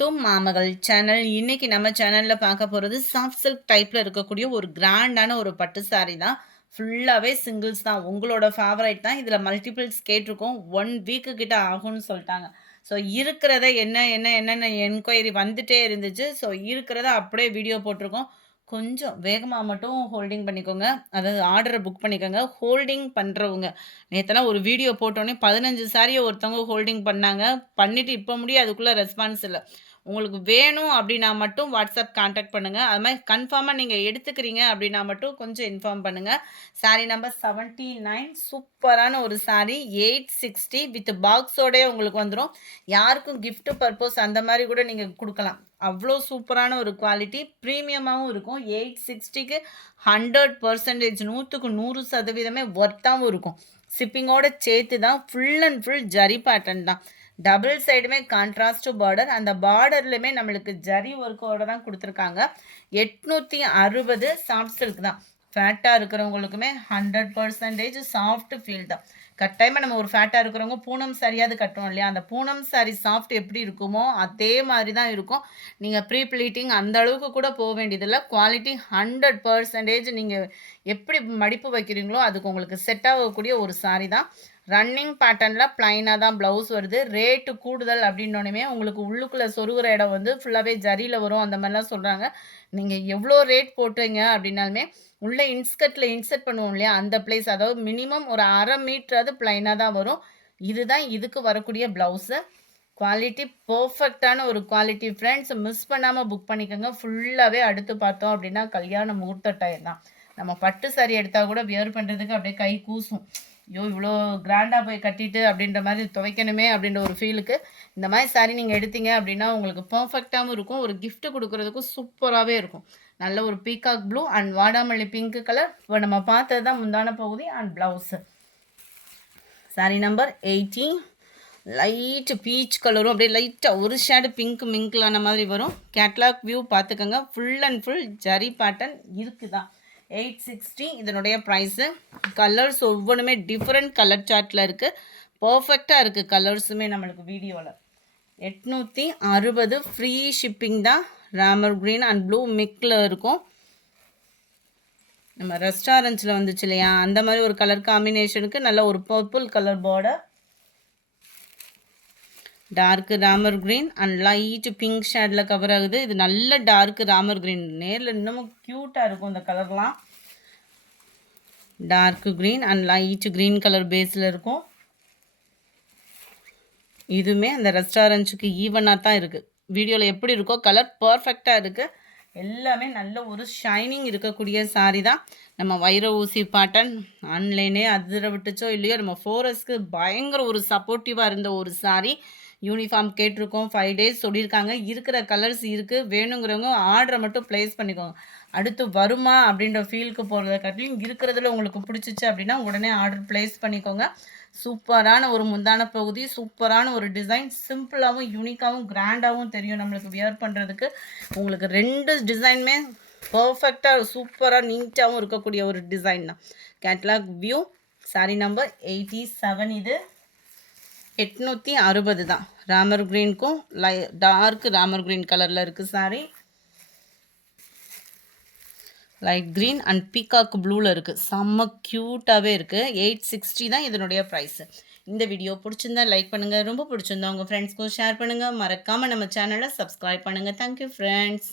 To மாமகள் channel. இன்னைக்கு நம்ம சேனல்ல பார்க்க போறது சாஃப்ட் சில்க் டைப்ல இருக்கக்கூடிய ஒரு கிராண்டான ஒரு பட்டு சாரி தான். ஃபுல்லாவே சிங்கிள்ஸ் தான். உங்களோட ஃபேவரைட் தான். இதுல மல்டிபிள்ஸ் கேட்டிருக்கோம். 1 வீக் கிட்ட ஆகும்னு சொல்ட்டாங்க. ஸோ இருக்கிறத என்னென்ன என்கொயரி வந்துட்டே இருந்துச்சு. ஸோ இருக்கிறத அப்படியே வீடியோ போட்டிருக்கோம். கொஞ்சம் வேகமா மட்டும் ஹோல்டிங் பண்ணிக்கோங்க. அதாவது ஆர்டர புக் பண்ணிக்கோங்க. ஹோல்டிங் பண்றவங்க நேத்தெல்லாம் ஒரு வீடியோ போட்டோனே 15 சாரிய ஒருத்தவங்க ஹோல்டிங் பண்ணாங்க. பண்ணிட்டு இப்ப முடிய அதுக்குள்ள ரெஸ்பான்ஸ் இல்ல. உங்களுக்கு வேணும் அப்டின்னா மட்டும் WhatsApp கான்டாக்ட் பண்ணுங்க. அது மாரி கன்ஃபார்மா நீங்க எடுத்துக்கிறீங்க அப்டின்னா மட்டும் கொஞ்சம் இன்ஃபார்ம் பண்ணுங்க. சாரி நம்பர் 79 சூப்பரான ஒரு சாரி 860 வித் பாக்ஸோடயே உங்களுக்கு வந்துரும். யாருக்கும் கிஃப்ட் பர்ப்போஸ் அந்த மாரி கூட நீங்க குடுக்கலாம். அவ்ளோ சூப்பரான ஒரு குவாலிட்டி. பிரீமியமாவும் இருக்கும். 860க்கு 100% 100க்கு 100% வொர்த்தாவும் இருக்கும். ஷிப்பிங்கோட சேர்த்து தான் full and full zari pattern தான். டபுள் சைடுமே கான்ட்ராஸ்ட் பார்டர். அந்த பார்டர்லையுமே நம்மளுக்கு ஜரி ஒர்க்கோட தான் குடுத்துருக்காங்க. 860 சாஃப்ட் சில்க் தான். ஃபேட்டா இருக்கிறவங்களுக்குமே 100% சாஃப்ட் ஃபீல் தான். கட்டாயமா நம்ம ஒரு ஃபேட்டா இருக்கிறவங்க பூனம் சாரியாவது கட்டுவோம் இல்லையா? அந்த பூனம் சாரி சாஃப்ட் எப்படி இருக்குமோ, அதே மாரி தான் இருக்கும். நீங்க ப்ரீ ப்ளீட்டிங் அந்த அளவுக்கு கூட போ வேண்டியதில்ல. குவாலிட்டி 100% நீங்க எப்படி மடிப்பு வைக்கிறீங்களோ, அதுக்கு உங்களுக்கு செட் ஆகக்கூடிய ஒரு சாரி தான். ரன்னிங் பேட்டர்ன்ல பிளைனா தான் ப்ளவுஸ் வருது. ரேட்டு கூடுதல் அப்படின்னோனமே உங்களுக்கு உள்ளுக்குள்ள சொருகுற இடம் வந்து ஃபுல்லாவே ஜரியில வரும் அந்த மாரிலாம் சொல்றாங்க. நீங்க எவ்வளோ ரேட் போட்டீங்க அப்படின்னாலுமே, உள்ள இன்ஸ்கர்ட்ல இன்சர்ட் பண்ணுவோம் இல்லையா? அந்த பிளேஸ் அதாவது மினிமம் ஒரு 1/2 மீட்டராவது பிளைனா தான் வரும். இதுதான் இதுக்கு வரக்கூடிய ப்ளவுஸு. குவாலிட்டி பெர்ஃபெக்ட்டான ஒரு குவாலிட்டி ஃப்ரெண்ட்ஸ். மிஸ் பண்ணாம புக் பண்ணிக்கோங்க. ஃபுல்லாவே அடுத்து பார்த்தோம் அப்படின்னா, கல்யாண முகூர்த்த டைம் தான். நம்ம பட்டு சாரி எடுத்தா கூட வியர் பண்றதுக்கு அப்படியே கை கூசும். ஐயோ! இவ்வளோ கிராண்டா போய் கட்டிட்டு அப்படின்ற மாரி துவைக்கணுமே அப்படின்ற ஒரு ஃபீலுக்கு, இந்த மாரி சாரி நீங்க எடுத்தீங்க அப்படின்னா, உங்களுக்கு பெர்ஃபெக்ட்டாவும் இருக்கும். ஒரு கிஃப்ட் குடுக்குறதுக்கும் சூப்பராவே இருக்கும். நல்ல ஒரு பீகாக் ப்ளூ அண்ட் வாடாமல்லி பிங்க் கலர். இப்போ நம்ம பார்த்தது தான் முந்தான பகுதி and blouse. Sari number 80 light peach கலரும் அப்படியே லைட்டா ஒரு ஷேடு பிங்க் மிங்க்லான மாதிரி வரும். கேட்லாக் வியூ பார்த்துக்கோங்க. Full and full zari pattern இருக்குதான். 860 இதனுடைய ப்ரைஸு. கலர்ஸ் ஒவ்வொன்றுமே டிஃப்ரெண்ட் கலர் சார்ட்டில் இருக்குது. பர்ஃபெக்டாக இருக்குது கலர்ஸுமே நம்மளுக்கு வீடியோவில். 860 ஃப்ரீ ஷிப்பிங் தான். ராமர் க்ரீன் அண்ட் ப்ளூ மிக்ல இருக்கும். நம்ம ரெஸ்டாரண்ட்ஸில் வந்துச்சு இல்லையா, அந்த மாதிரி ஒரு கலர் காம்பினேஷனுக்கு நல்ல ஒரு purple colour border. Dark Ramar green and light pink ஷேடில் கவர் ஆகுது. இது நல்ல டார்க் ராமர் கிரீன். நேரில் இன்னமும் க்யூட்டாக இருக்கும் இந்த கலர்லாம். Dark green and light green colour பேஸில் இருக்கும். இதுவுமே அந்த ரெஸ்டாரண்ட்ஸுக்கு ஈவனாக தான் இருக்குது. வீடியோவில் எப்படி இருக்கோ கலர் பர்ஃபெக்டாக இருக்குது. எல்லாமே நல்ல ஒரு ஷைனிங் இருக்கக்கூடிய சாரி தான். நம்ம வைர ஊசி பாட்டன் ஆன்லைனே அதிர விட்டுச்சோ இல்லையோ, நம்ம ஃபோரஸ்க்கு பயங்கர ஒரு சப்போர்ட்டிவாக இருந்த ஒரு சாரி. யூனிஃபார்ம் கேட்டிருக்கோம். 5 டேஸ் சொல்லியிருக்காங்க. இருக்கிற கலர்ஸ் இருக்குது. வேணுங்கிறவங்க ஆர்டரை மட்டும் ப்ளேஸ் பண்ணிக்கோங்க. அடுத்து வருமா அப்படின்ற ஃபீலுக்கு போகிறத காட்டிலும் இருக்கிறதுல உங்களுக்கு பிடிச்சிச்சு அப்படின்னா உடனே ஆர்டர் ப்ளேஸ் பண்ணிக்கோங்க. சூப்பரான ஒரு முந்தான பகுதி, சூப்பரான ஒரு டிசைன். சிம்பிளாகவும் யூனிக்காகவும் கிராண்டாகவும் தெரியும் நம்மளுக்கு வியர் பண்ணுறதுக்கு. உங்களுக்கு 2 டிசைனுமே பர்ஃபெக்டாக சூப்பராக நீட்டாகவும் இருக்கக்கூடிய ஒரு டிசைன் தான். Catalogue view. சாரி நம்பர் 87 இது. 860 தான். ராமர் கிரீனுக்கும் டார்க் ராமர் கிரீன் கலரில் இருக்குது sorry. Light green and peacock ப்ளூவில் இருக்குது. செம்ம க்யூட்டாகவே இருக்குது. 860 தான் இதனுடைய ப்ரைஸு. இந்த வீடியோ பிடிச்சிருந்தா லைக் பண்ணுங்கள். ரொம்ப பிடிச்சிருந்தா உங்கள் ஃப்ரெண்ட்ஸ்க்கும் ஷேர் பண்ணுங்கள். மறக்காமல் நம்ம சேனலை சப்ஸ்கிரைப் பண்ணுங்கள். Thank you friends.